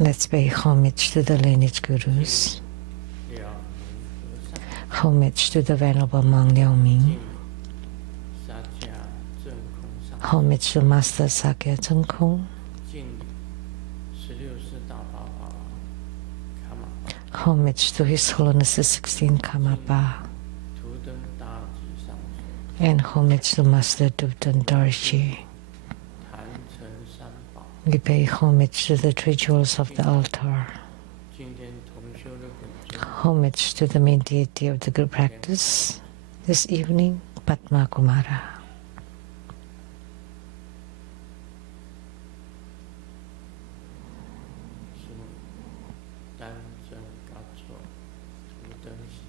Let's pay homage to the lineage gurus, homage to the Venerable Monk Liao Ming, homage to Master Sakya Zeng Kong, homage to His Holiness the 16th Karmapa, and homage to Master Dubdan Dorji. We pay homage to the three jewels of the altar, homage to the main deity of the group practice this evening, Padma Kumara.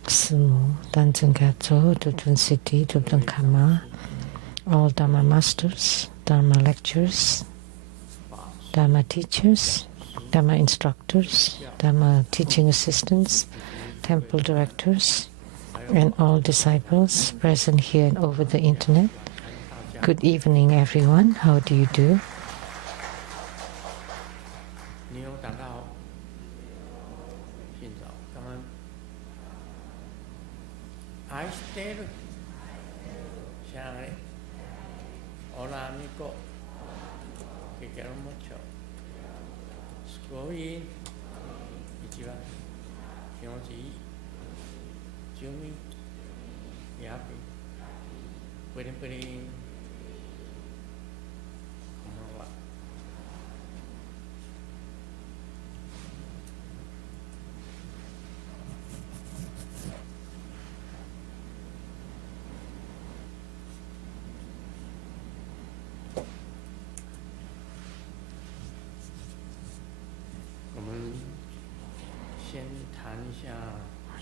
Sumu, Danzeng Gato, Dubdan Siddhi, Dubdan Kama, all Dharma masters, Dharma lecturers, Dharma teachers, Dharma instructors, Dharma teaching assistants, temple directors, and all disciples present here and over the internet. Good evening, everyone. How do you do?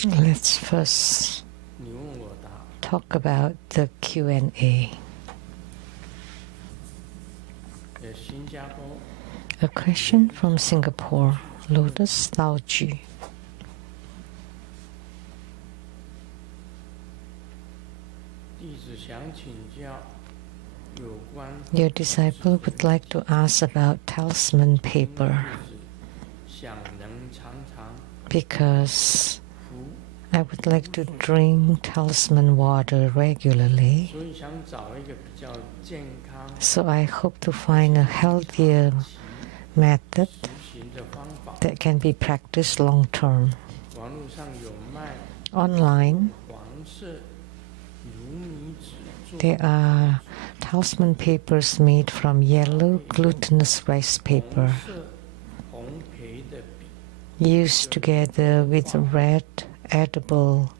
Let's first talk about the Q&A. A question from Singapore, Lotus Taoju. Your disciple would like to ask about talisman paper because I would like to drink talisman water regularly. So I hope to find a healthier method that can be practiced long term. Online, there are talisman papers made from yellow glutinous rice paper, used together with red edible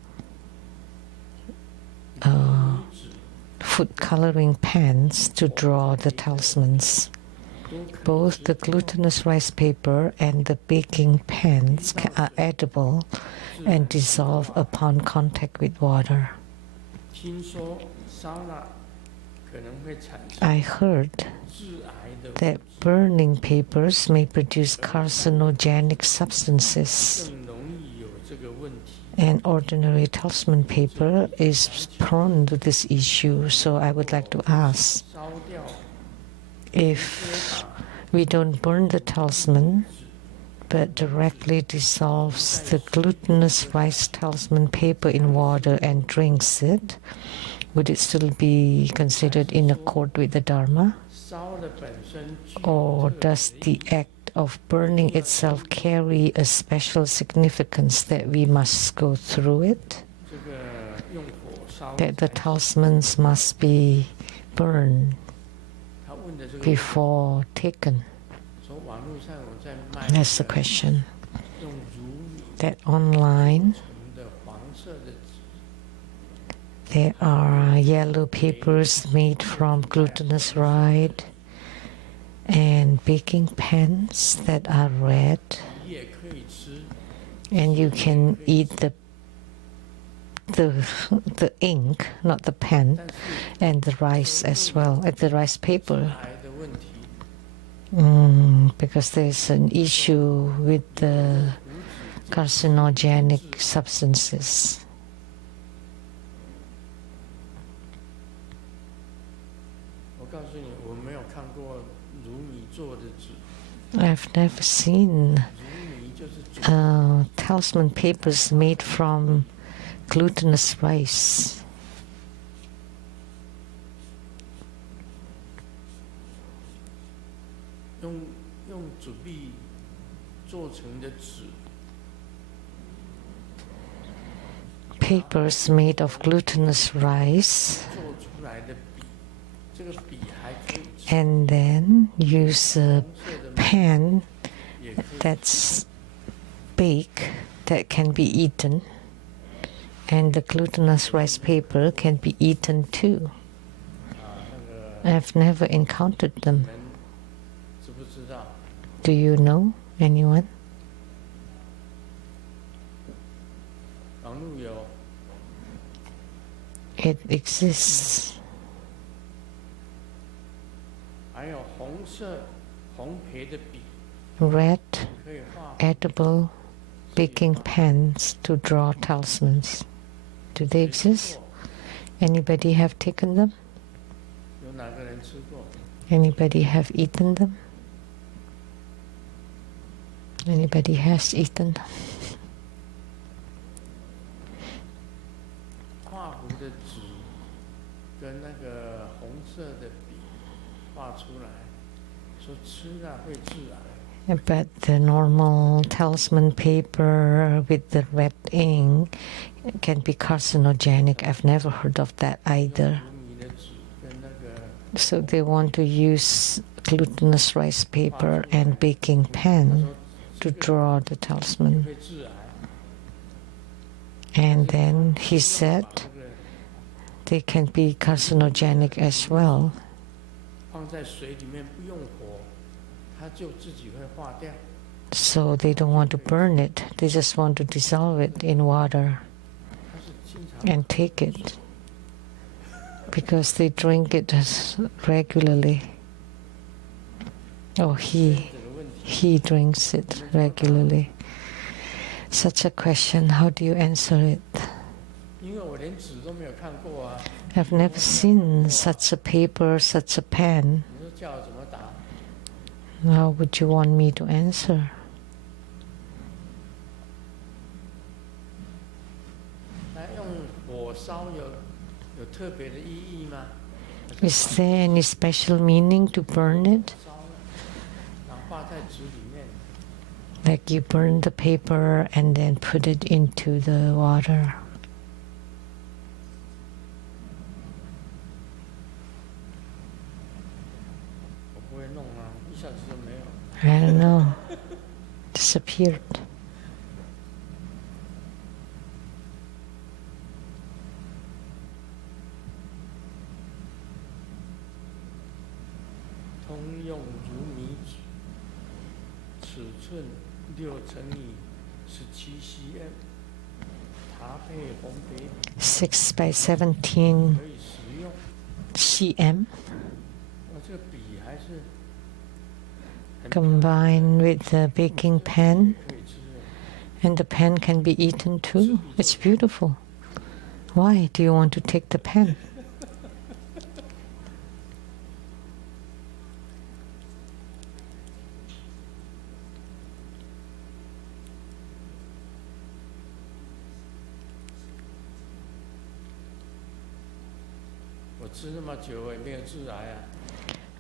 food coloring pens to draw the talismans. Both the glutinous rice paper and the baking pens are edible and dissolve upon contact with water. I heard that burning papers may produce carcinogenic substances, and ordinary talisman paper is prone to this issue. So I would like to ask, if we don't burn the talisman but directly dissolves the glutinous rice talisman paper in water and drinks it, would it still be considered in accord with the Dharma? Or does the act of burning itself carry a special significance that we must go through it? That the talismans must be burned before taken? That's the question. That online there are yellow papers made from glutinous rice and baking pens that are red, and you can eat the ink, not the pen, and the rice as well, and the rice paper. Because there's an issue with the carcinogenic substances. I've never seen talisman papers made from glutinous rice. Papers made of glutinous rice, and then use a pan that's baked that can be eaten, and the glutinous rice paper can be eaten too. I've never encountered them. Do you know anyone? It exists. Red, edible baking pans to draw talismans. Do they exist? Anybody have taken them? Anybody have eaten them? Anybody has eaten them? But the normal talisman paper with the red ink can be carcinogenic. I've never heard of that either. So they want to use glutinous rice paper and baking pan to draw the talisman. And then he said they can be carcinogenic as well. So they don't want to burn it, they just want to dissolve it in water and take it, because they drink it regularly. Oh, he drinks it regularly. Such a question, how do you answer it? I've never seen such a paper, such a pen. How would you want me to answer? Is there any special meaning to burn it? Like you burn the paper and then put it into the water. I don't know. Disappeared. Six by 17 cm. Combined with the baking pan, and the pan can be eaten too. It's beautiful. Why do you want to take the pan?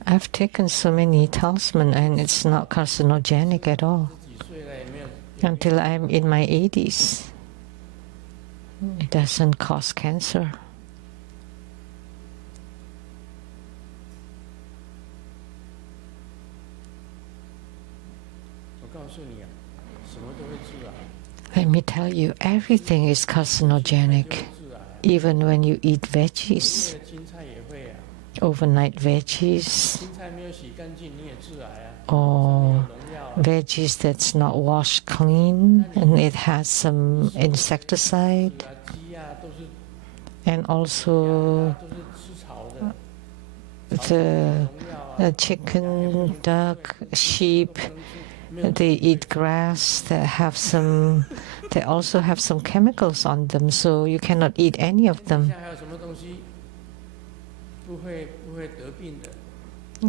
I've taken so many talisman and it's not carcinogenic at all. Until I'm in my 80s. It doesn't cause cancer. Let me tell you, everything is carcinogenic, even when you eat veggies. Overnight veggies, or veggies that's not washed clean and it has some insecticide, and also the chicken, duck, sheep, they eat grass that have some, they also have some chemicals on them, so you cannot eat any of them.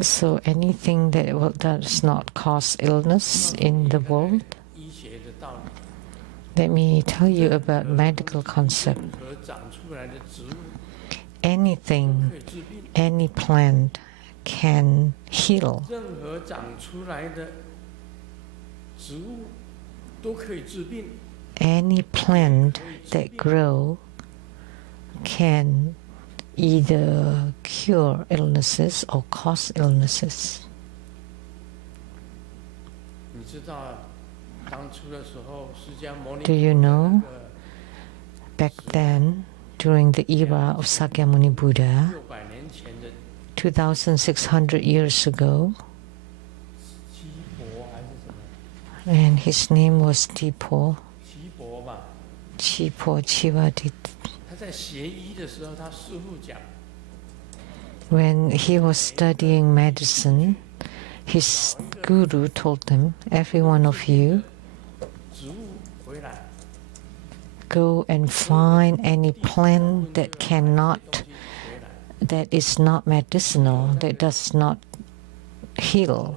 So anything that does not cause illness in the world. Let me tell you about medical concept. Anything, any plant can heal. Any plant that grows can either cure illnesses or cause illnesses. Do you know, back then, during the era of Sakyamuni Buddha, 2,600 years ago, and his name was Dipo, Chivadit. When he was studying medicine, his guru told him, every one of you, go and find any plant that is not medicinal, that does not heal.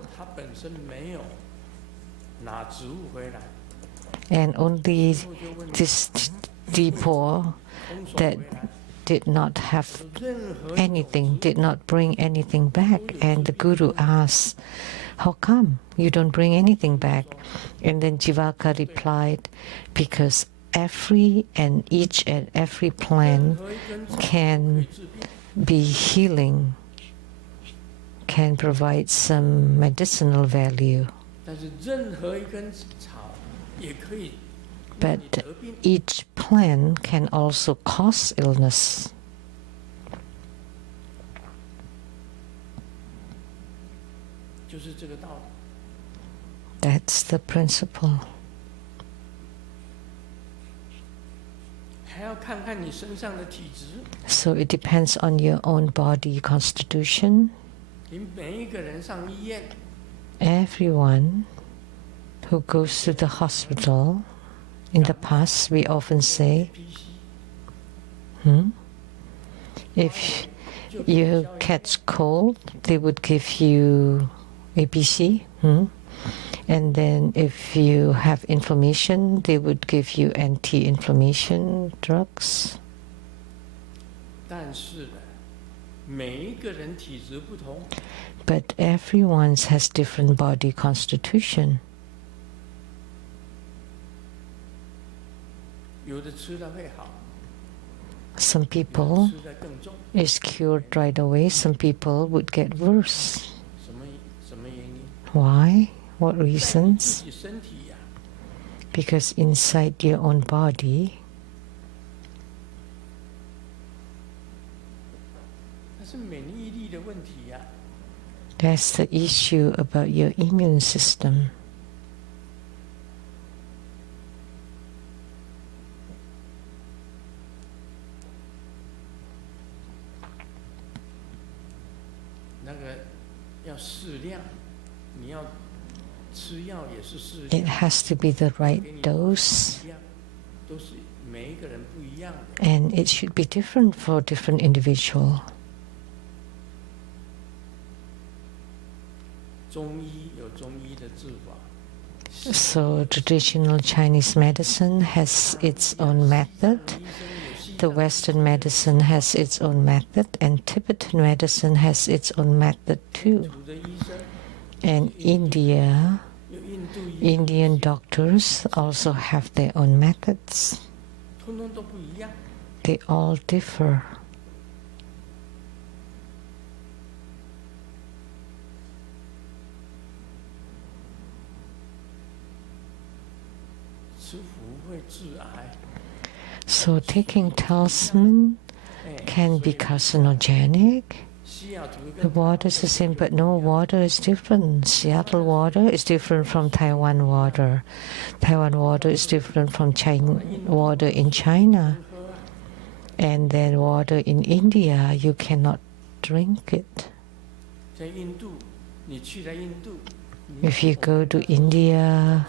And only this Dipo that did not have anything, did not bring anything back. And the guru asked, how come you don't bring anything back? And then Jivaka replied, because each and every plant can be healing, can provide some medicinal value. But each plant can also cause illness. That's the principle. So it depends on your own body constitution. Everyone who goes to the hospital, in the past we often say, if you catch cold, they would give you ABC. And then if you have inflammation, they would give you anti-inflammation drugs. But everyone has different body constitution. Some people is cured right away, some people would get worse. Why? What reasons? Because inside your own body, that's the issue about your immune system. It has to be the right dose, and it should be different for different individual. So traditional Chinese medicine has its own method. The Western medicine has its own method, and Tibetan medicine has its own method too. And Indian doctors also have their own methods. They all differ. So taking talisman can be carcinogenic. The water is the same, but no, water is different. Seattle water is different from Taiwan water. Taiwan water is different from water in China. And then water in India, you cannot drink it. If you go to India,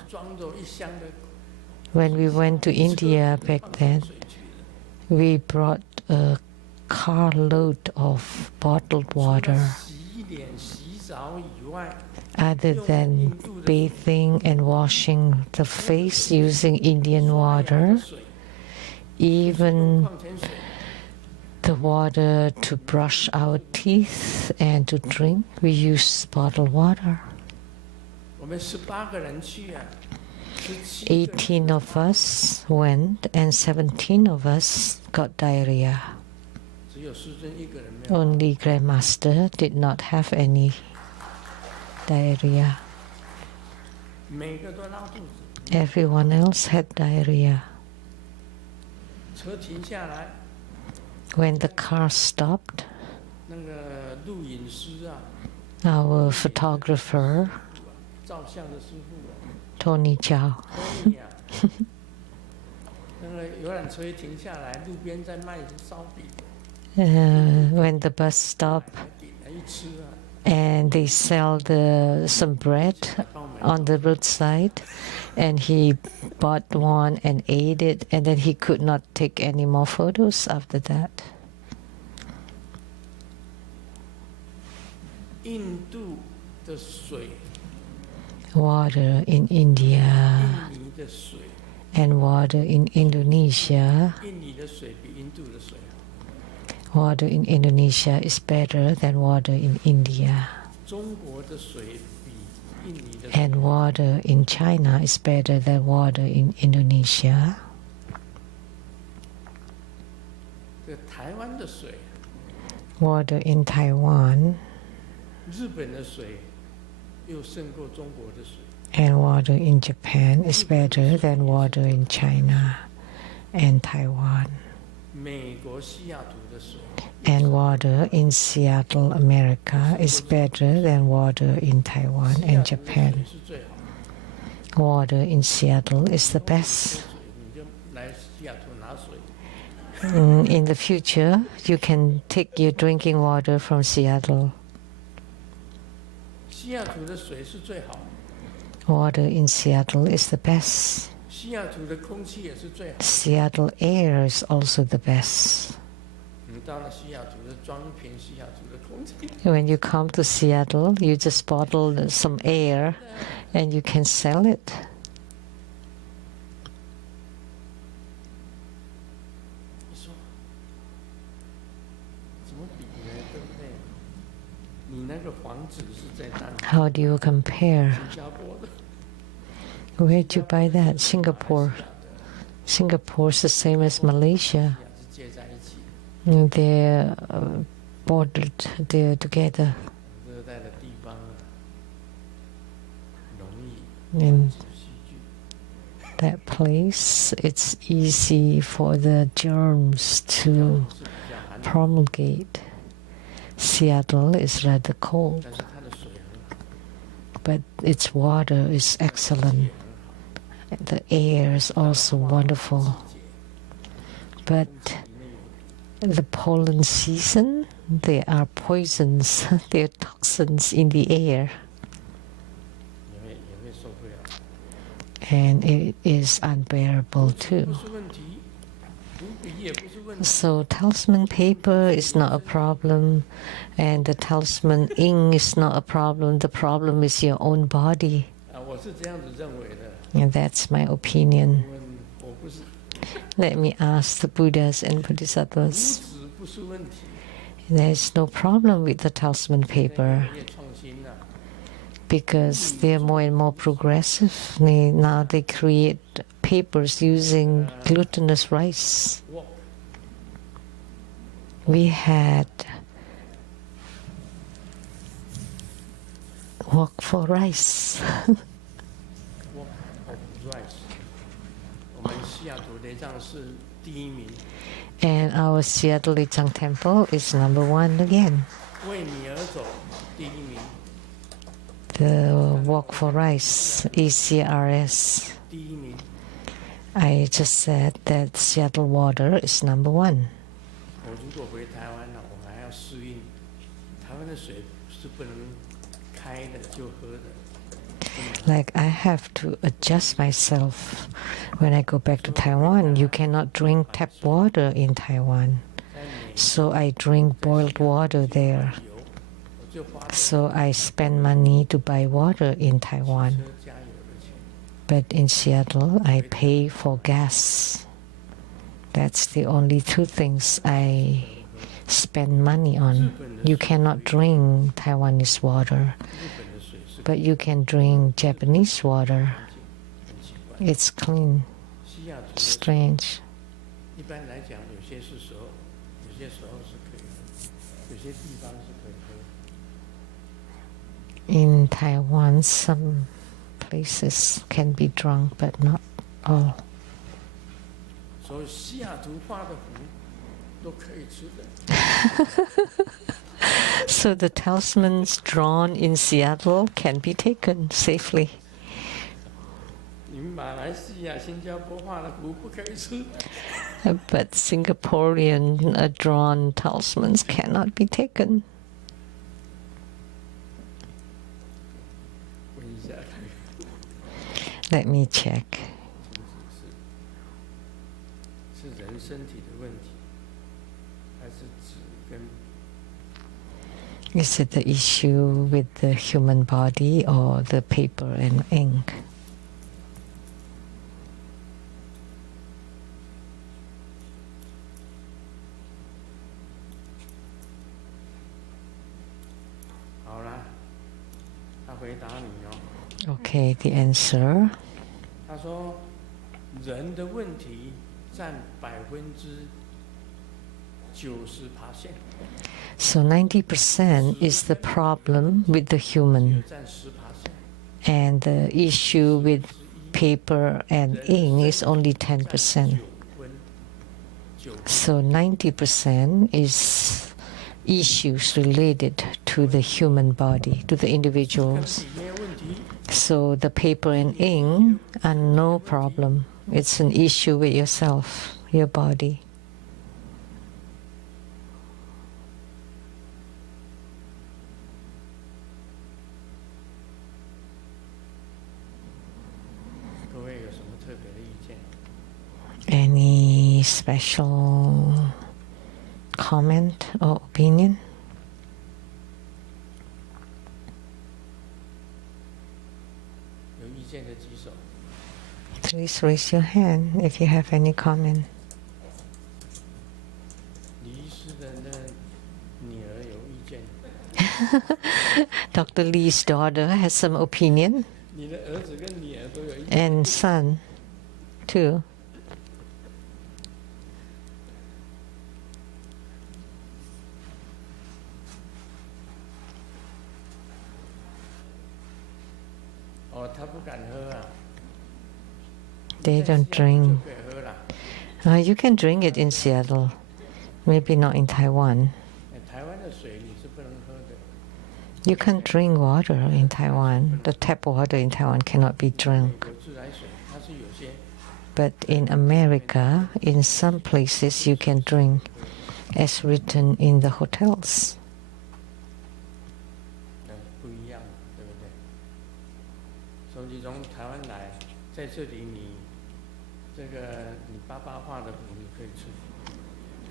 when we went to India back then, we brought a carload of bottled water. other than bathing and washing the face using Indian water, even the water to brush our teeth and to drink, we use bottled water. 18 of us went and 17 of us got diarrhea. Only Grandmaster did not have any diarrhea. Everyone else had diarrhea. When the car stopped, our photographer, Tony Chow, when the bus stopped and they sell some bread on the roadside, and he bought one and ate it, and then he could not take any more photos after that. Water in India and water in Indonesia. Water in Indonesia is better than water in India. And water in China is better than water in Indonesia. Water in Taiwan and water in Japan is better than water in China and Taiwan. And water in Seattle, America is better than water in Taiwan and Japan. Water in Seattle is the best. In the future, you can take your drinking water from Seattle. Water in Seattle is the best. Seattle air is also the best. When you come to Seattle, you just bottle some air and you can sell it. How do you compare? Where'd you buy that? Singapore. Singapore is the same as Malaysia. They're bordered, they're together. In that place, it's easy for the germs to promulgate. Seattle is rather cold, but its water is excellent. The air is also wonderful. But the pollen season, there are poisons, there are toxins in the air. And it is unbearable too. So talisman paper is not a problem, and the talisman ink is not a problem. The problem is your own body. And that's my opinion. Let me ask the Buddhas and Bodhisattvas. There is no problem with the talisman paper because they're more and more progressive. Now they create papers using glutinous rice. We had wok for rice. And our Seattle Lichang Temple is #1 again. The wok for rice, ECRS. I just said that Seattle water is #1. Like I have to adjust myself when I go back to Taiwan. You cannot drink tap water in Taiwan. So I drink boiled water there. So I spend money to buy water in Taiwan. But in Seattle, I pay for gas. That's the only two things I spend money on. You cannot drink Taiwanese water, but you can drink Japanese water. It's clean. Strange. In Taiwan, some places can be drunk, but not all. So the talismans drawn in Seattle can be taken safely. But Singaporean drawn talismans cannot be taken. Let me check. Is it the issue with the human body or the paper and ink? Okay, the answer. So 90% is the problem with the human, and the issue with paper and ink is only 10%. So 90% is issues related to the human body, to the individuals. So the paper and ink are no problem. It's an issue with yourself, your body. Any special comment or opinion? Please raise your hand if you have any comment. Dr. Lee's daughter has some opinion, and son too. They don't drink. You can drink it in Seattle, maybe not in Taiwan. You can drink water in Taiwan. The tap water in Taiwan cannot be drunk. But in America, in some places you can drink, as written in the hotels.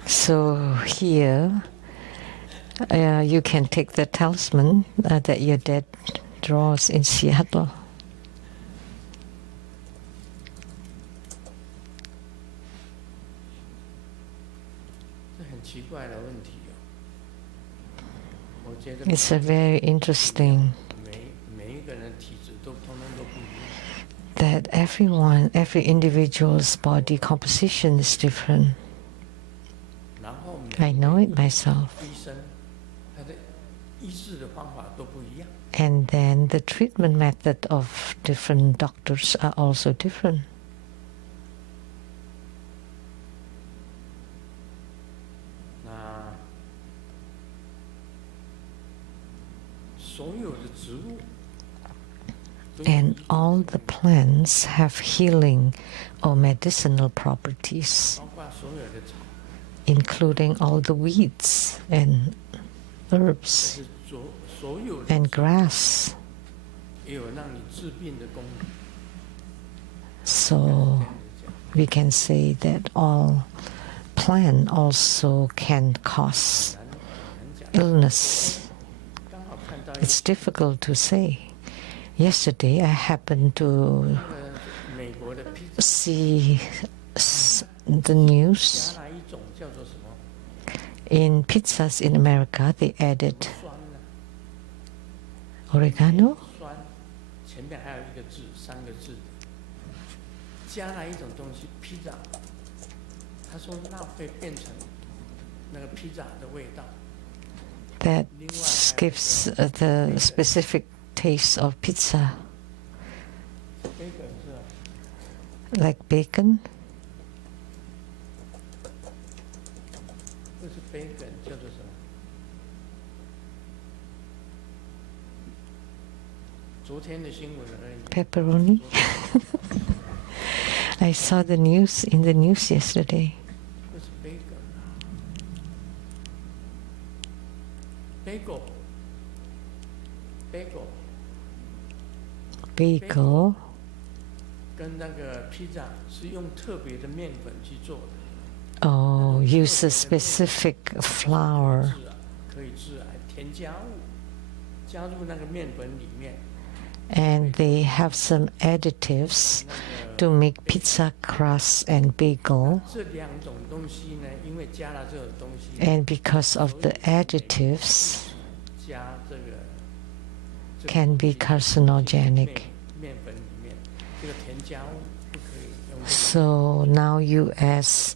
So here, you can take the talisman that your dad draws in Seattle. It's a very interesting that every individual's body composition is different. I know it myself. And then the treatment method of different doctors are also different. And all the plants have healing or medicinal properties, including all the weeds and herbs and grass. So we can say that all plant also can cause illness. It's difficult to say. Yesterday, I happened to see the news. In pizzas in America, they added oregano. That gives the specific taste of pizza, like bacon. Pepperoni. I saw the news in the news yesterday. Bagel. Oh, use a specific flour. And they have some additives to make pizza crust and bagel. And because of the additives, can be carcinogenic. So now U.S.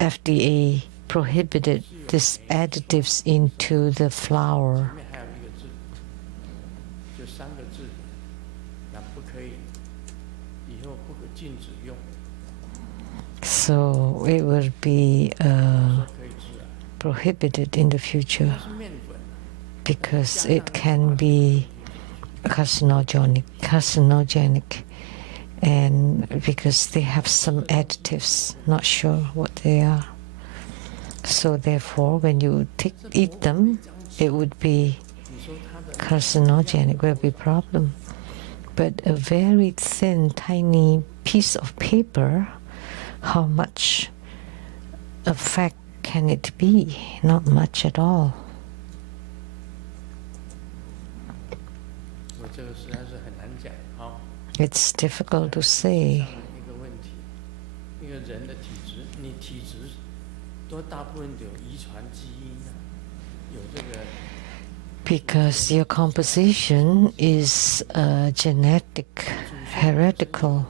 FDA prohibited these additives into the flour. So it will be prohibited in the future because it can be carcinogenic, and because they have some additives, not sure what they are. So therefore, when you eat them, it would be carcinogenic, will be a problem. But a very thin, tiny piece of paper, how much effect can it be? Not much at all. It's difficult to say. Because your composition is genetic, hereditary.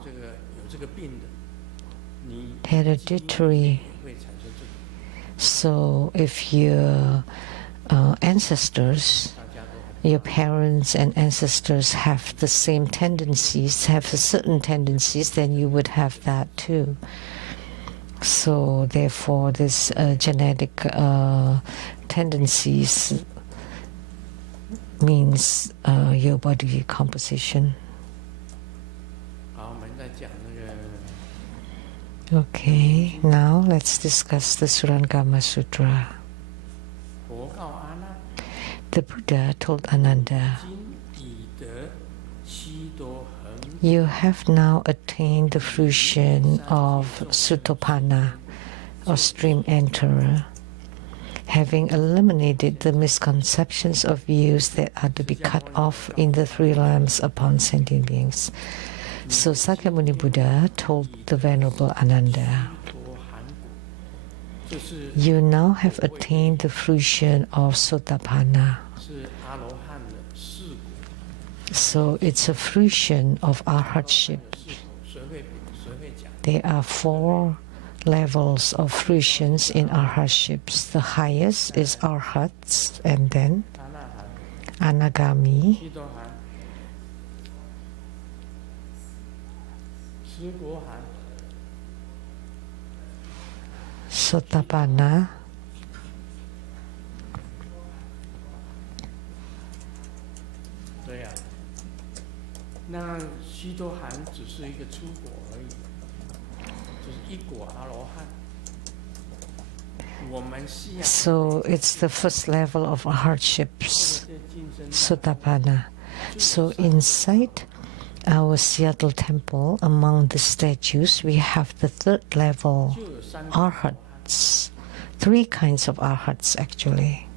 So if your ancestors, your parents and ancestors have the same tendencies, have certain tendencies, then you would have that too. So therefore, this genetic tendencies means your body composition. Okay, now let's discuss the Surangama Sutra. The Buddha told Ananda, you have now attained the fruition of Sotapanna, or stream enterer, having eliminated the misconceptions of views that are to be cut off in the three realms upon sentient beings. So Sakyamuni Buddha told the Venerable Ananda, you now have attained the fruition of Sotapanna. So it's a fruition of arhatship. There are 4 levels of fruitions in arhatships. The highest is arhats, and then anagami, Sotapanna, so it's the first level of hardships, Sotapanna. So inside our Seattle temple, among the statues, we have the 3rd level, arhats. 3 kinds of arhats actually.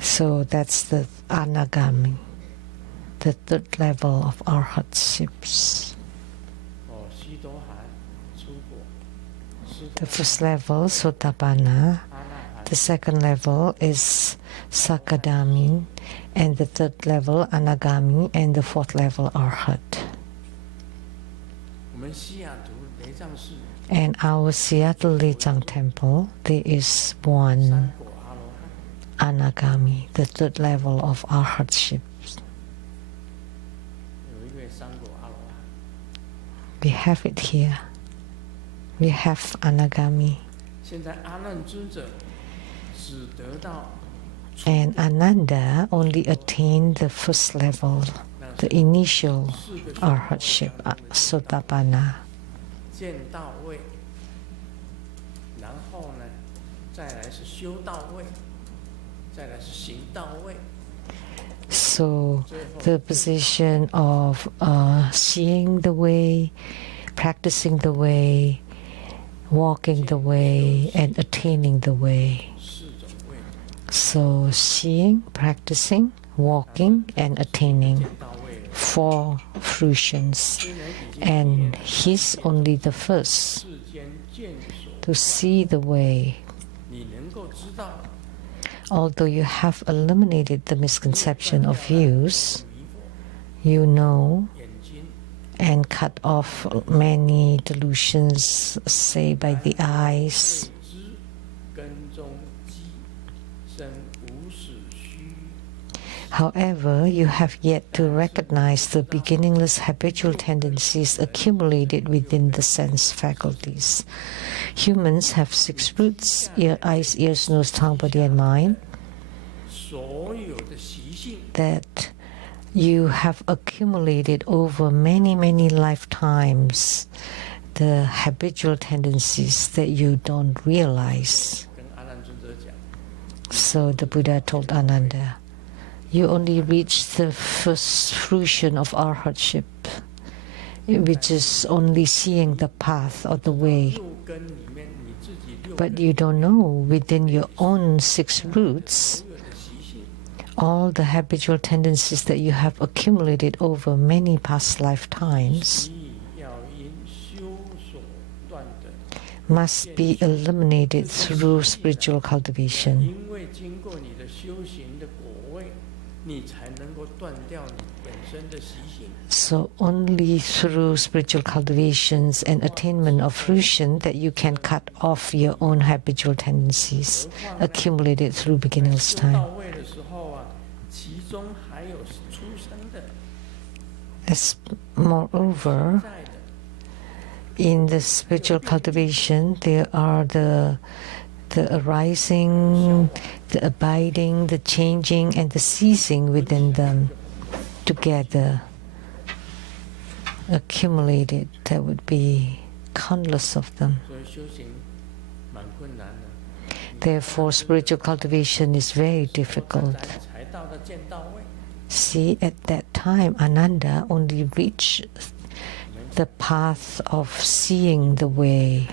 So that's the anagami, the third level of arhatships. The first level, Sotapanna. The second level is Sakadami. And the third level, Anagami. And the fourth level, Arhat. And our Seattle Lechang Temple, there is one Anagami, the third level of arhatship. We have it here. We have Anagami. And Ananda only attained the first level, the initial arhatship, Sotapanna. So the position of seeing the way, practicing the way, walking the way, and attaining the way. So seeing, practicing, walking, and attaining, 4 fruitions. And he's only the first to see the way. Although you have eliminated the misconception of views, you know, and cut off many delusions, say by the eyes. However, you have yet to recognize the beginningless habitual tendencies accumulated within the sense faculties. Humans have 6 roots: eyes, ears, nose, tongue, body, and mind, that you have accumulated over many, many lifetimes, the habitual tendencies that you don't realize. So the Buddha told Ananda, you only reach the first fruition of arhatship, which is only seeing the path or the way. But you don't know within your own 6 roots all the habitual tendencies that you have accumulated over many past lifetimes must be eliminated through spiritual cultivation. So only through spiritual cultivations and attainment of fruition that you can cut off your own habitual tendencies accumulated through beginningless time. As moreover, in the spiritual cultivation, there are the arising, the abiding, the changing, and the ceasing within them together, accumulated. There would be countless of them. Therefore, spiritual cultivation is very difficult. See, at that time, Ananda only reached the path of seeing the way.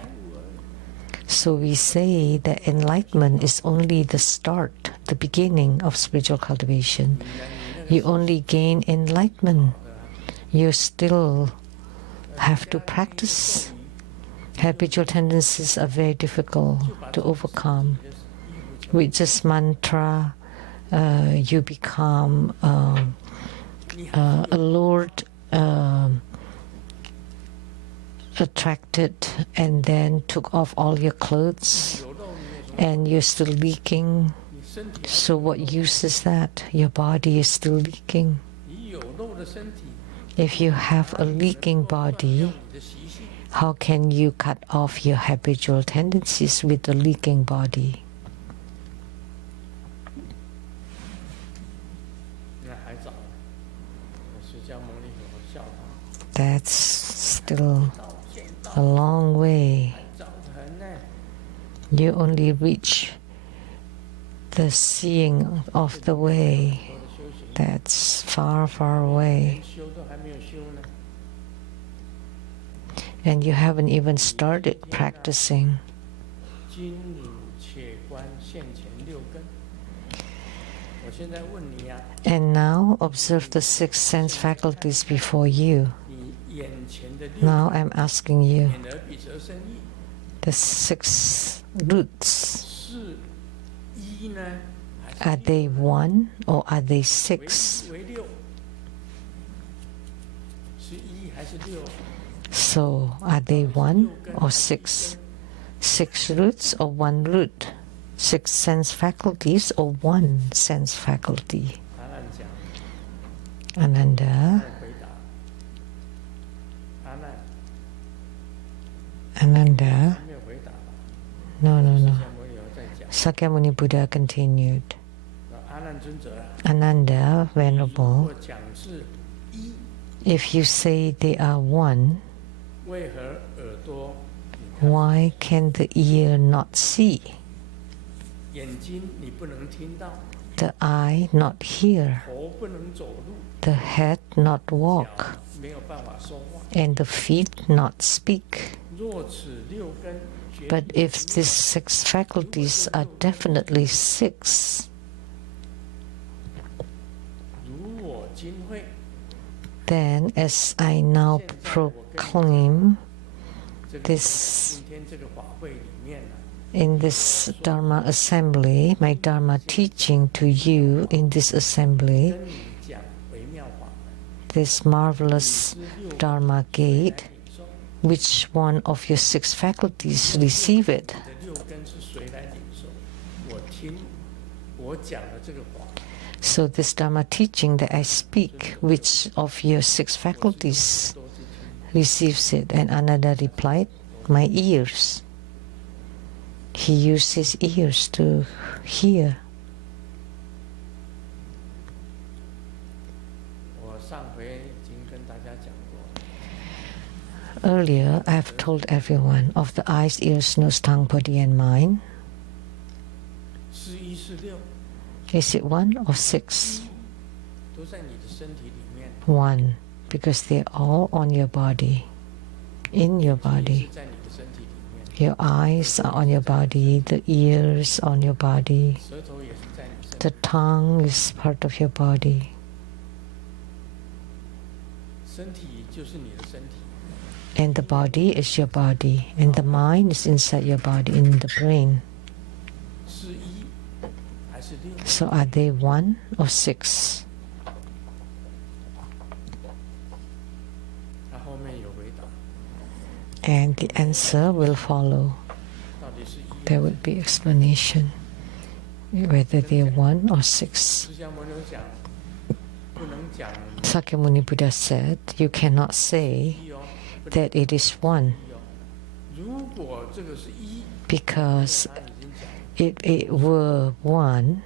So we say that enlightenment is only the start, the beginning of spiritual cultivation. You only gain enlightenment. You still have to practice. Habitual tendencies are very difficult to overcome. With just mantra, you become allured, attracted, and then took off all your clothes, and you're still leaking. So what use is that? Your body is still leaking. If you have a leaking body, how can you cut off your habitual tendencies with a leaking body? That's still a long way. You only reach the seeing of the way. That's far, far away. And you haven't even started practicing. And now observe the 6 sense faculties before you. Now I'm asking you, the 6 roots, are they 1 or are they 6? So, are they 1 or 6? 6 roots or 1 root? 6 sense faculties or 1 sense faculty? Ananda. Ananda. No. Sakyamuni Buddha continued. Ananda, Venerable, if you say they are 1, why can the ear not see? The eye not hear? The head not walk? And the feet not speak? But if these 6 faculties are definitely 6, then as I now proclaim this in this Dharma assembly, my Dharma teaching to you in this assembly, this marvelous Dharma gate, which one of your 6 faculties receive it? So this Dharma teaching that I speak, which of your 6 faculties receives it? And Ananda replied, my ears. He used his ears to hear. Earlier, I have told everyone of the eyes, ears, nose, tongue, body, and mind. Is it 1 or 6? 1, because they're all on your body, in your body. Your eyes are on your body, the ears on your body, the tongue is part of your body. And the body is your body, and the mind is inside your body, in the brain. So are they 1 or 6? And the answer will follow. There will be explanation whether they are 1 or 6. Sakyamuni Buddha said, you cannot say that it is 1, because if it were 1,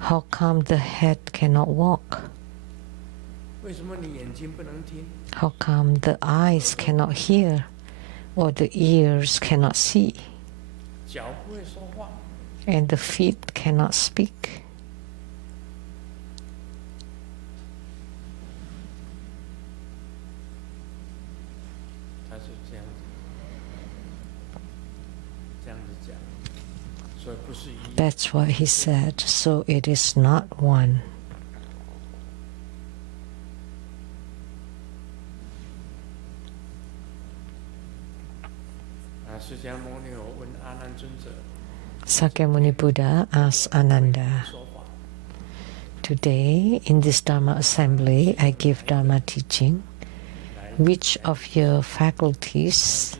how come the head cannot walk? How come the eyes cannot hear or the ears cannot see and the feet cannot speak? That's what he said. So it is not 1. Sakyamuni Buddha asked Ananda, today in this Dharma assembly I give Dharma teaching. Which of your faculties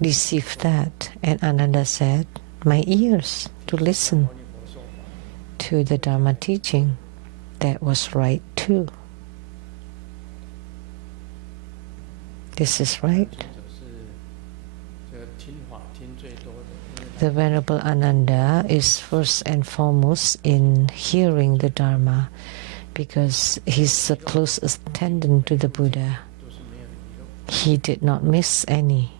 receive that? And Ananda said, my ears, to listen to the Dharma teaching. That was right too. This is right. The Venerable Ananda is first and foremost in hearing the Dharma, because he's the closest attendant to the Buddha. He did not miss any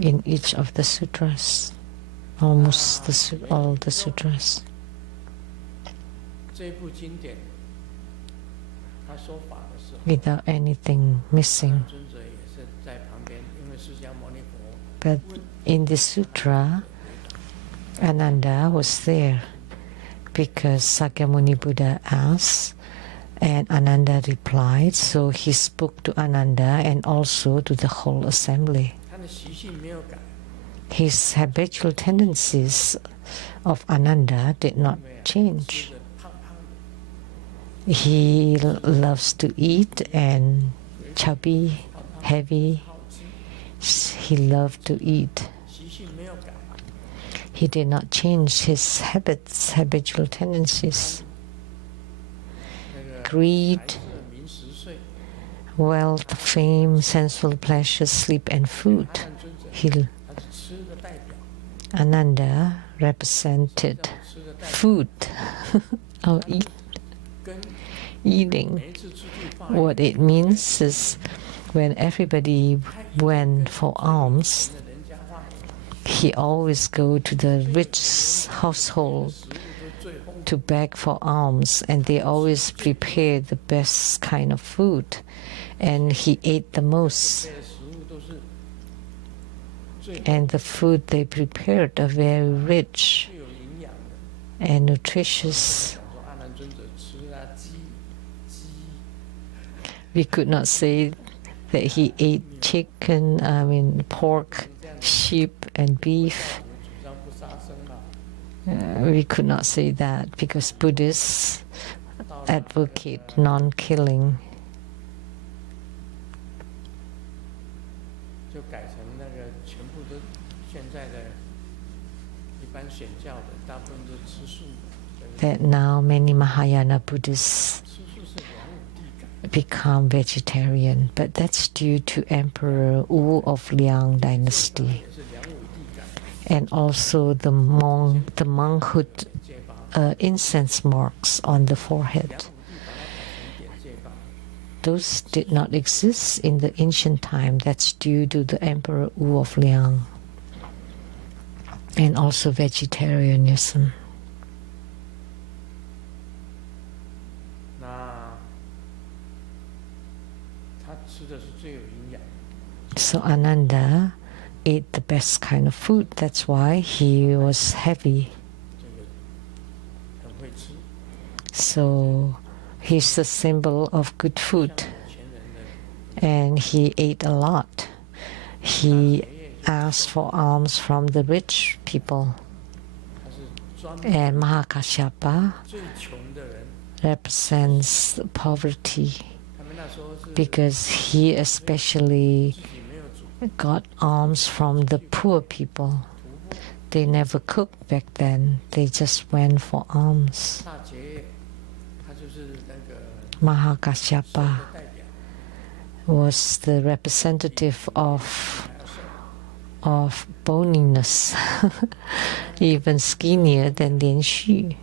in each of the sutras, almost all the sutras. Without anything missing. But in the sutra, Ananda was there because Sakyamuni Buddha asked and Ananda replied. So he spoke to Ananda and also to the whole assembly. His habitual tendencies of Ananda did not change. He loves to eat and chubby, heavy. He loved to eat. He did not change his habits, habitual tendencies. Greed, wealth, fame, sensual pleasure, sleep, and food. Ananda represented food or eating. What it means is when everybody went for alms, he always go to the rich household to beg for alms, and they always prepare the best kind of food, and he ate the most. And the food they prepared are very rich and nutritious. We could not say that he ate chicken, pork, sheep, and beef. We could not say that because Buddhists advocate non-killing. That now many Mahayana Buddhists become vegetarian, but that's due to Emperor Wu of Liang dynasty, and also the monkhood incense marks on the forehead. Those did not exist in the ancient time. That's due to the Emperor Wu of Liang, and also vegetarianism. So Ananda ate the best kind of food. That's why he was heavy. So he's the symbol of good food. And he ate a lot. He asked for alms from the rich people. And Mahakashyapa represents poverty because he especially got alms from the poor people. They never cooked back then. They just went for alms. Mahakashyapa was the representative of boniness, even skinnier than Lian Xu.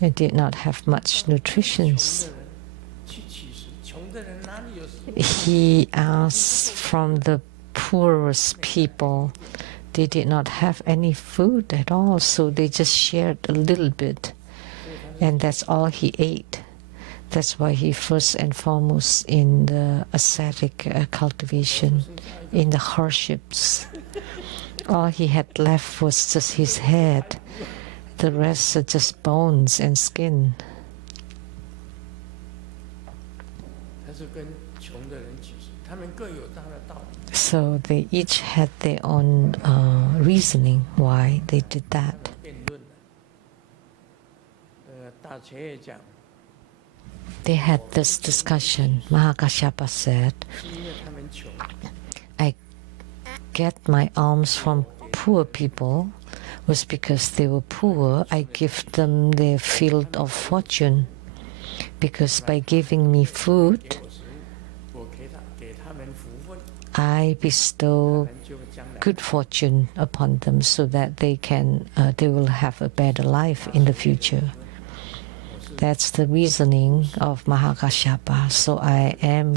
It did not have much nutrition. He asked from the poorest people. They did not have any food at all, so they just shared a little bit, and that's all he ate. That's why he first and foremost in the ascetic cultivation, in the hardships. All he had left was just his head. The rest are just bones and skin. So they each had their own reasoning why they did that. They had this discussion. Mahakashyapa said, I get my alms from poor people was because they were poor. I give them their field of fortune, because by giving me food, I bestow good fortune upon them so that they will have a better life in the future. That's the reasoning of Mahakashyapa. So I am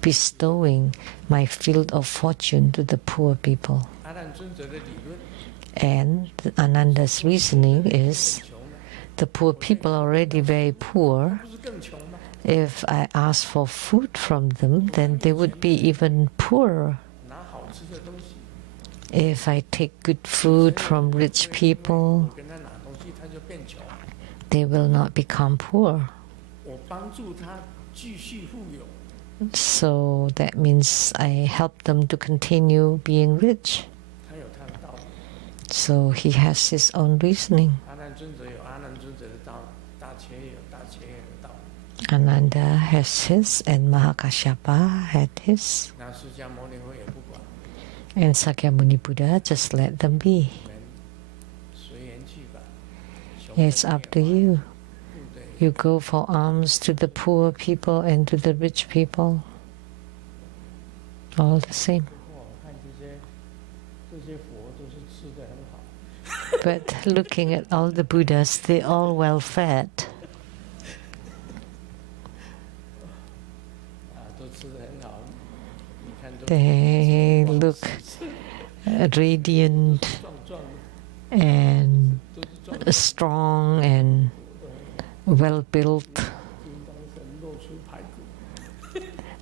bestowing my field of fortune to the poor people. And Ananda's reasoning is, the poor people are already very poor. If I ask for food from them, then they would be even poorer. If I take good food from rich people, they will not become poor. So that means I help them to continue being rich. So he has his own reasoning. Ananda has his, and Mahakashyapa had his. And Sakyamuni Buddha just let them be. It's up to you. You go for alms to the poor people and to the rich people. All the same. But looking at all the Buddhas, they're all well fed. They look radiant and strong and well built.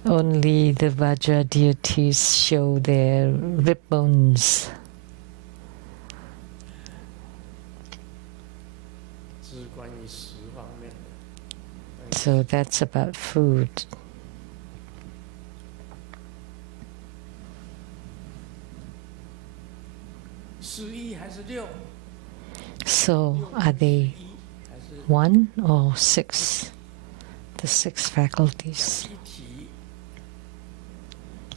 Only the Vajra deities show their rib bones. So that's about food. So are they 1 or 6? The 6 faculties.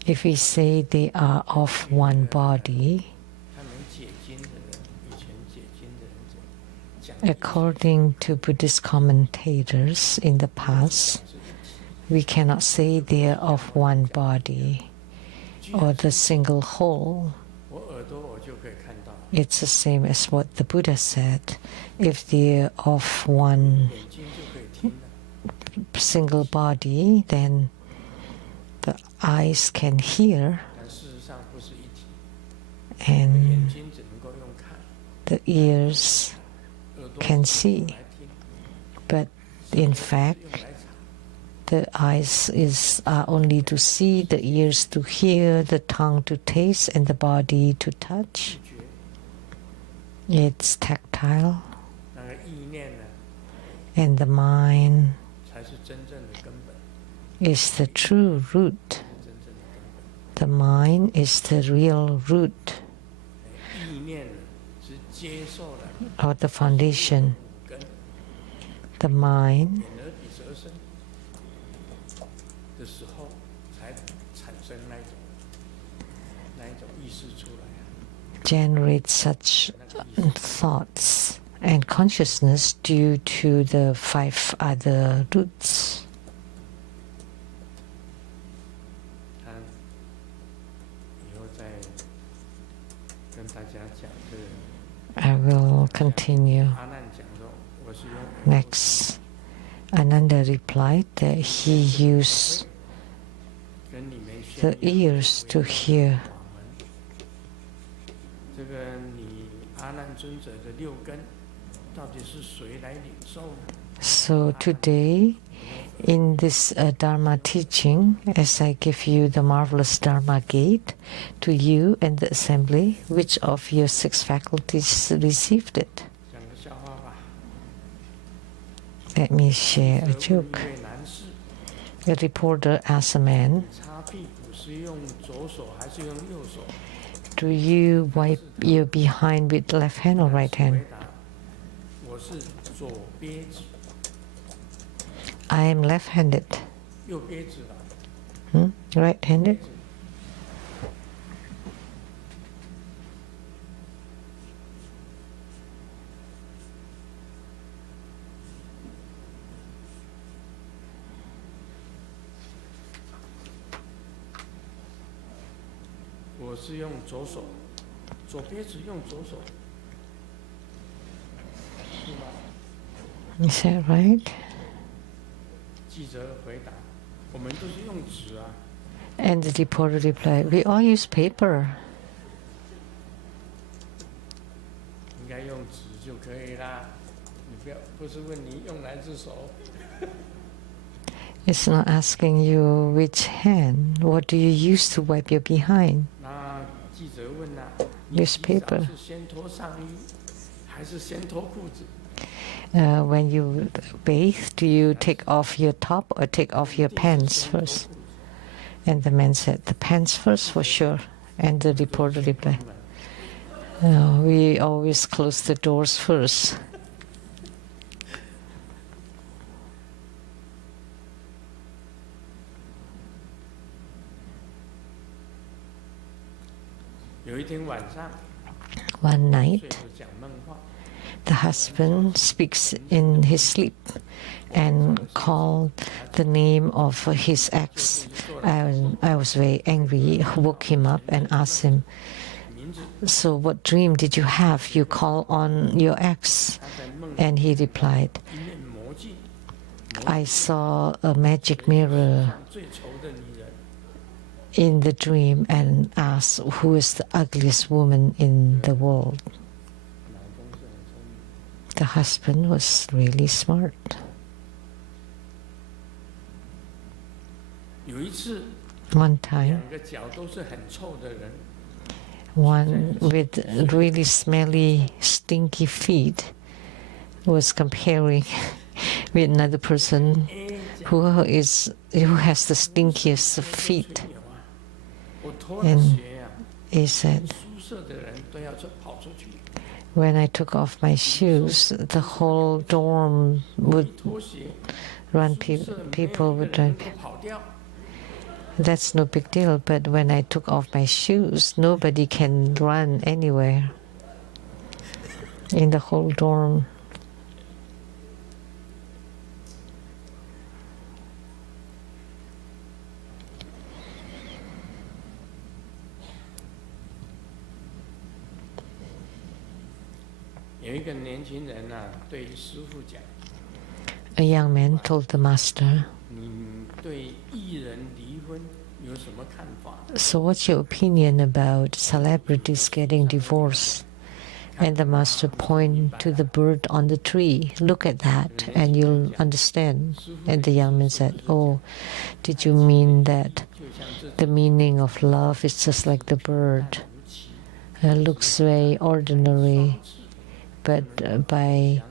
If we say they are of one body, according to Buddhist commentators in the past, we cannot say they are of one body or the single whole. It's the same as what the Buddha said. If they're of one single body, then the eyes can hear and the ears can see. But in fact, the eyes are only to see, the ears to hear, the tongue to taste, and the body to touch. It's tactile. And the mind is the true root. The mind is the real root or the foundation. The mind generates such thoughts and consciousness due to the 5 other roots. I will continue. Next, Ananda replied that he used the ears to hear. So today, in this Dharma teaching, as I give you the marvelous Dharma gate to you and the assembly, which of your 6 faculties received it? Let me share a joke. A reporter asked a man, do you wipe your behind with left hand or right hand? I am left-handed. Right-handed? Is that right? And the reporter replied, we all use paper. It's not asking you which hand. What do you use to wipe your behind? newspaper. When you bathe, do you take off your top or take off your pants first? And the man said, the pants first for sure. And the reporter replied, we always close the doors first. One night, the husband speaks in his sleep and called the name of his ex. I was very angry, woke him up and asked him, so what dream did you have? You call on your ex? And he replied, I saw a magic mirror in the dream and asked, who is the ugliest woman in the world? The husband was really smart. One time, one with really smelly, stinky feet was comparing with another person who has the stinkiest feet. And he said, when I took off my shoes, the whole dorm would run, people would run. That's no big deal, but when I took off my shoes, nobody can run anywhere in the whole dorm. A young man told the master, so what's your opinion about celebrities getting divorced? And the master pointed to the bird on the tree. Look at that and you'll understand. And the young man said, oh, did you mean that the meaning of love is just like the bird? It looks very ordinary, but by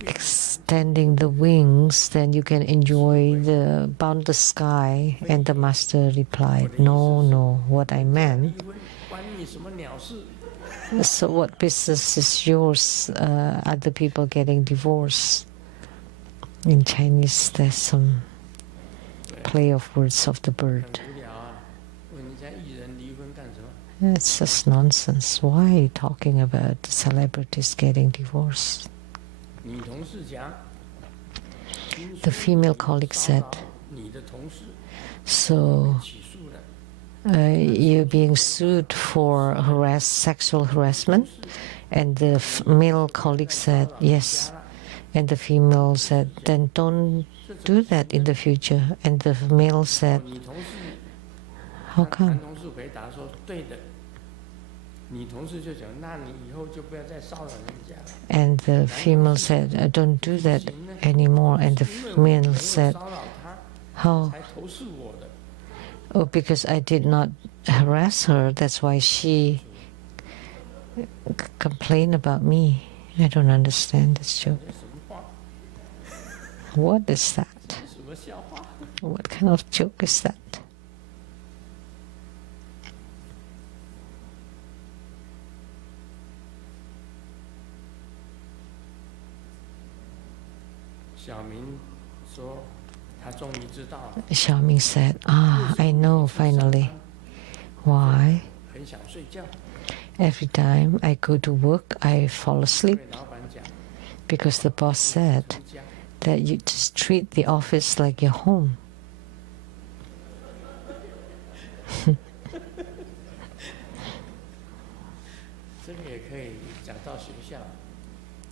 extending the wings, then you can enjoy the boundless sky. And the master replied, no, what I meant. So what business is yours, other people getting divorced? In Chinese, there's some play of words of the bird. It's just nonsense. Why are you talking about celebrities getting divorced? The female colleague said, so you're being sued for sexual harassment? And the male colleague said, yes. And the female said, then don't do that in the future. And the male said, how come? And the female said, don't do that anymore. And the male said, how? Oh, because I did not harass her, that's why she complained about me. I don't understand this joke. What is that? What kind of joke is that? Xiaoming said, I know finally. Why? Every time I go to work, I fall asleep. Because the boss said that you just treat the office like your home.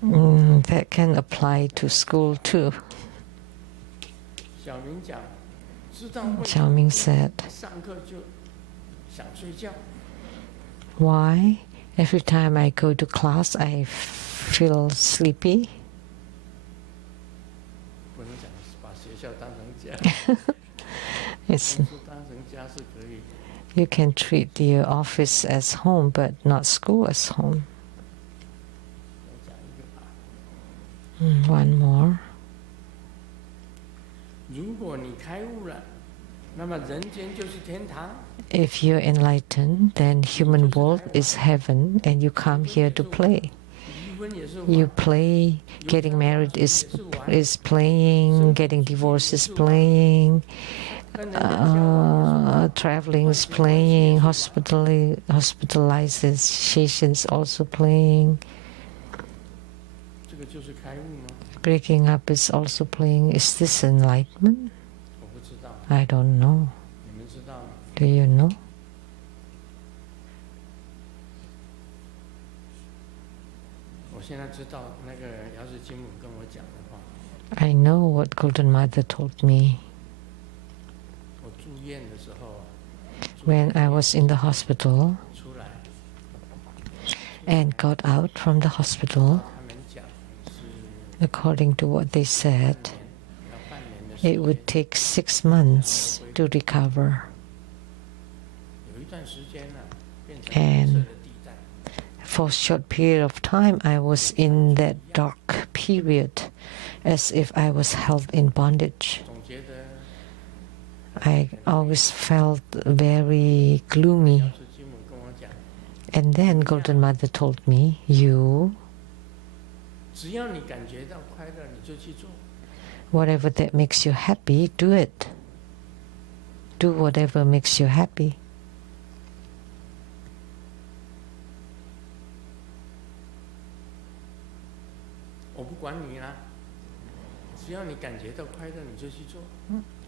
That can apply to school too. Xiaoming said, why? Every time I go to class, I feel sleepy. You can treat your office as home, but not school as home. One more. If you're enlightened, then human world is heaven, and you come here to play. You play. Getting married is playing. Getting divorced is playing. Traveling is playing. Hospitalization is also playing. Breaking up is also playing. Is this enlightenment? I don't know. Do you know? I know what Golden Mother told me. When I was in the hospital and got out from the hospital, according to what they said, it would take 6 months to recover. And for a short period of time, I was in that dark period, as if I was held in bondage. I always felt very gloomy. And then Golden Mother told me, whatever that makes you happy, do it. Do whatever makes you happy.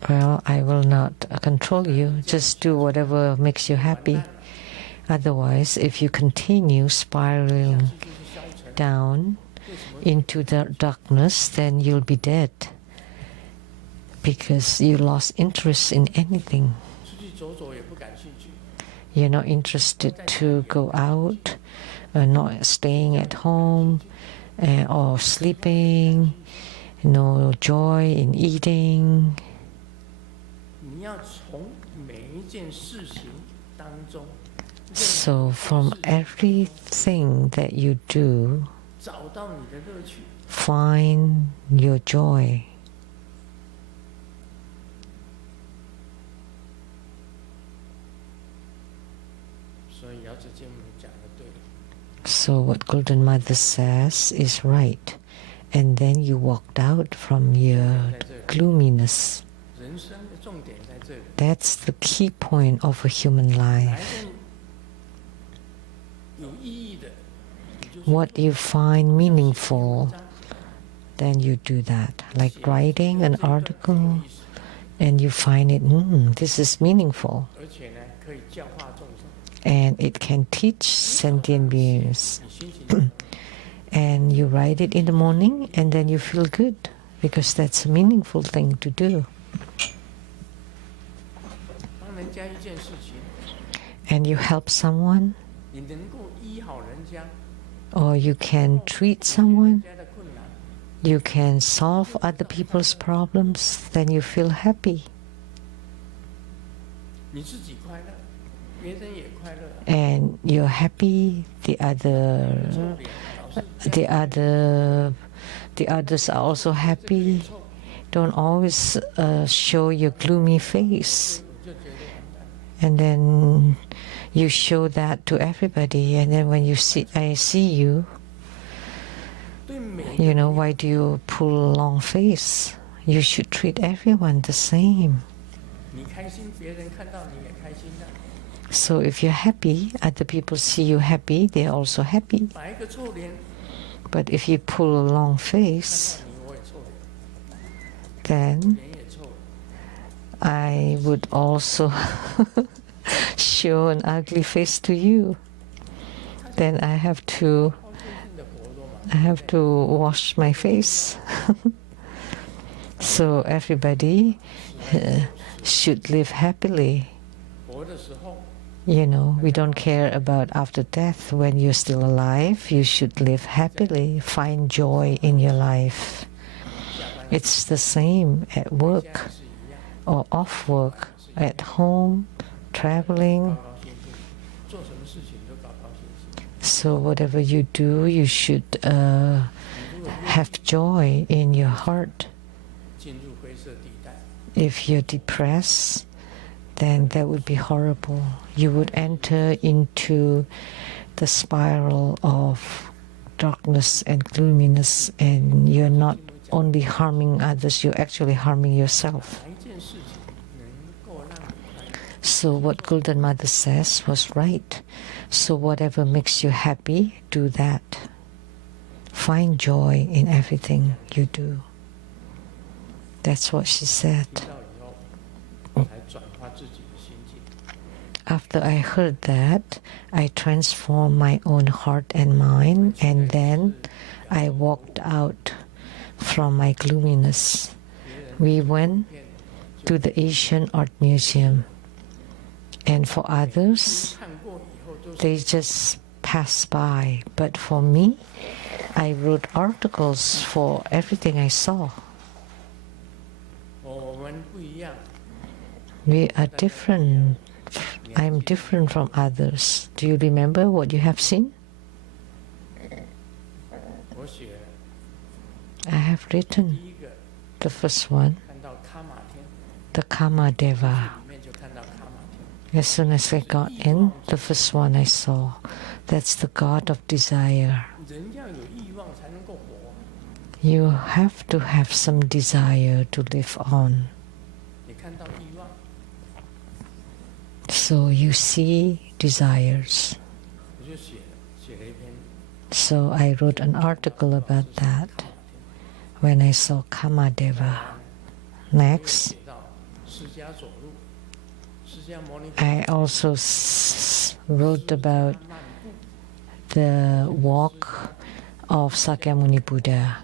Well, I will not control you. Just do whatever makes you happy. Otherwise, if you continue spiraling down into the darkness, then you'll be dead, because you lost interest in anything. You're not interested to go out, not staying at home, or sleeping, no joy in eating. So from everything that you do, find your joy. So what Golden Mother says is right. And then you walked out from your gloominess. That's the key point of a human life. What you find meaningful, then you do that. Like writing an article, and you find it, this is meaningful. And it can teach sentient beings. And you write it in the morning, and then you feel good, because that's a meaningful thing to do. And you help someone, or you can treat someone, you can solve other people's problems, then you feel happy. And you're happy, the others are also happy. Don't always show your gloomy face. And then you show that to everybody, and then when I see you, why do you pull a long face? You should treat everyone the same. So if you're happy, other people see you happy, they're also happy. But if you pull a long face, then I would also show an ugly face to you. Then I have to wash my face. So everybody should live happily. We don't care about after death. When you're still alive, you should live happily, find joy in your life. It's the same at work or off work, at home traveling. So whatever you do, you should have joy in your heart. If you're depressed, then that would be horrible. You would enter into the spiral of darkness and gloominess, and you're not only harming others, you're actually harming yourself. So what Golden Mother says was right. So whatever makes you happy, do that. Find joy in everything you do. That's what she said. After I heard that, I transformed my own heart and mind, and then I walked out from my gloominess. We went to the Asian Art Museum, and for others, they just pass by. But for me, I wrote articles for everything I saw. We are different. I am different from others. Do you remember what you have seen? I have written the first one, the Kama Deva. As soon as I got in, the first one I saw, that's the god of desire. You have to have some desire to live on. So you see desires. So I wrote an article about that when I saw Kamadeva. Next, I also wrote about the walk of Sakyamuni Buddha,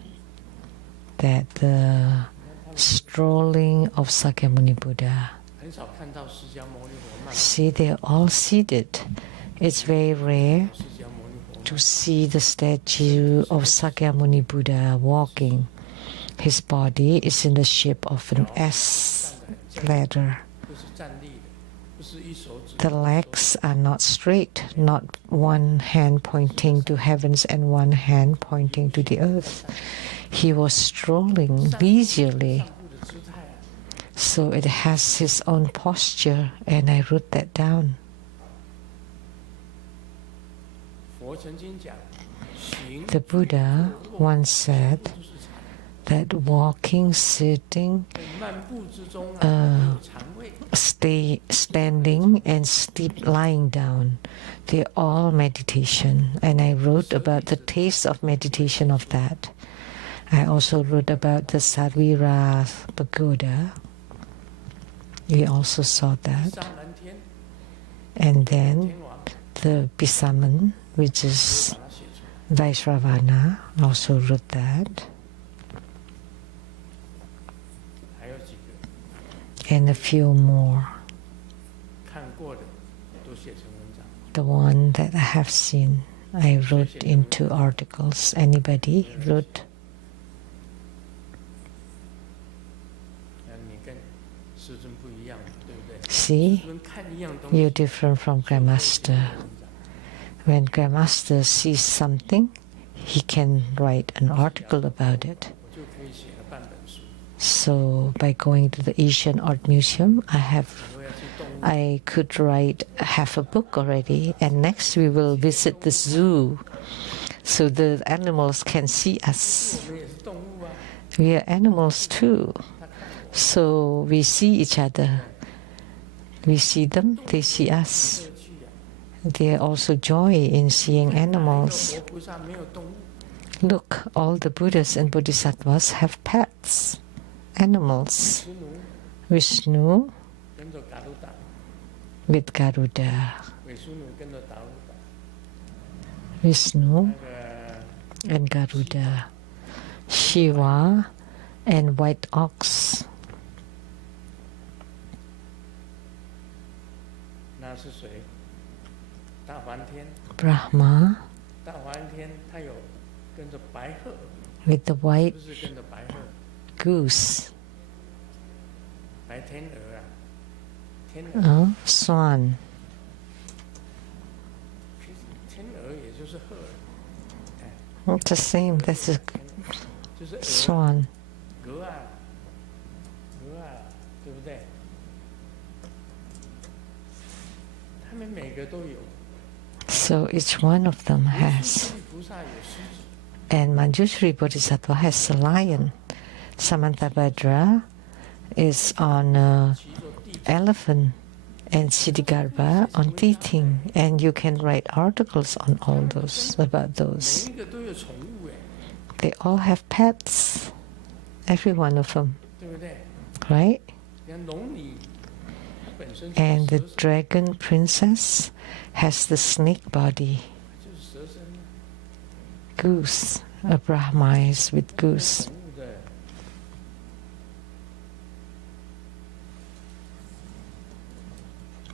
that the strolling of Sakyamuni Buddha. See, they're all seated. It's very rare to see the statue of Sakyamuni Buddha walking. His body is in the shape of an S ladder. The legs are not straight, not one hand pointing to heavens and one hand pointing to the earth. He was strolling leisurely. So it has his own posture, and I wrote that down. The Buddha once said that walking, sitting, standing, and sleep lying down, they're all meditation. And I wrote about the taste of meditation of that. I also wrote about the Sarira Pagoda. We also saw that. And then the Bisaman, which is Vaisravana, also wrote that. And a few more. The one that I have seen, I wrote into articles. Anybody wrote? See, you're different from Grandmaster. When Grandmaster sees something, he can write an article about it. So by going to the Asian Art Museum, I could write half a book already. And next we will visit the zoo, so the animals can see us. We are animals too, so we see each other. We see them, they see us. There also joy in seeing animals. Look, all the Buddhas and Bodhisattvas have pets, animals. Vishnu with Garuda. Vishnu and Garuda. Shiva and white ox. Brahma with the white Swan. 天鹅也就是鹤儿， It's the same. That's a 就是鹅 swan. 鹅啊，对不对？他们每个都有。 So each one of them 文殊 has. 师利菩萨有狮子， And Manjushri Bodhisattva has a lion. Samantabhadra is on an 骑着地 elephant. And Siddhigarbha on teething. And you can write articles on all those, about 每 those. 一个都有宠物哎， They all have pets. Every one of them, 对不对？ right? 像龙女本身就 And 是 the 蛇身， dragon princess has the snake body. 就是蛇身， Goose. A Brahma is with 有 goose. 宠物的。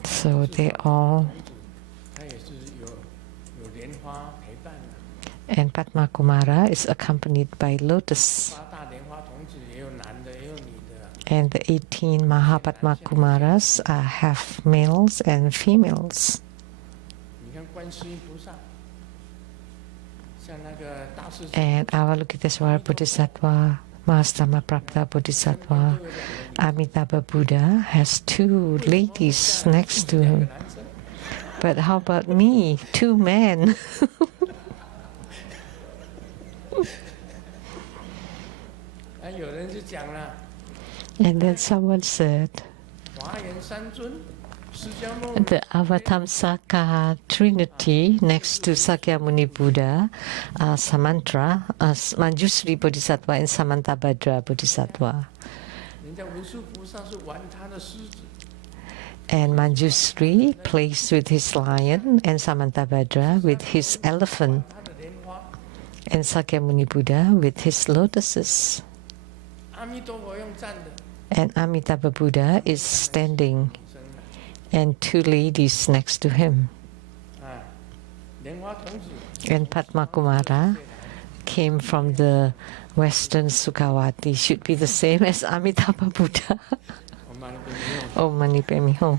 So they all, 他也是有莲花陪伴的， and Padma Kumara is accompanied by lotus. 八大莲花童子也有男的也有女的， And the 18 Mahapadma Kumaras have males and females. 你看观世音菩萨，像那个大势至 And Avalokitesvara Bodhisattva, Mahastamaprapta Bodhisattva, Amitabha Buddha has two ladies next to 两个 him. 男生， But how about me? Two men. 那有人就讲了， And then someone said, 华严三尊，释迦牟尼 the Avatamsaka Trinity next to Sakyamuni Buddha are Samantra, Manjusri Bodhisattva and Samantabhadra Bodhisattva. 人家文殊菩萨是玩他的狮子， And Manjusri plays with his lion and Samantabhadra with his elephant 他的莲花， and Sakyamuni Buddha with his lotuses. 阿弥陀佛用站的， And Amitabha Buddha is standing 生了 and two ladies next to him. 啊，莲花童子 And Padma Kumara came from the Western Sukhavati, should be the same as Amitabha Buddha. 我们那边没有。 Om Mani Padme Hum.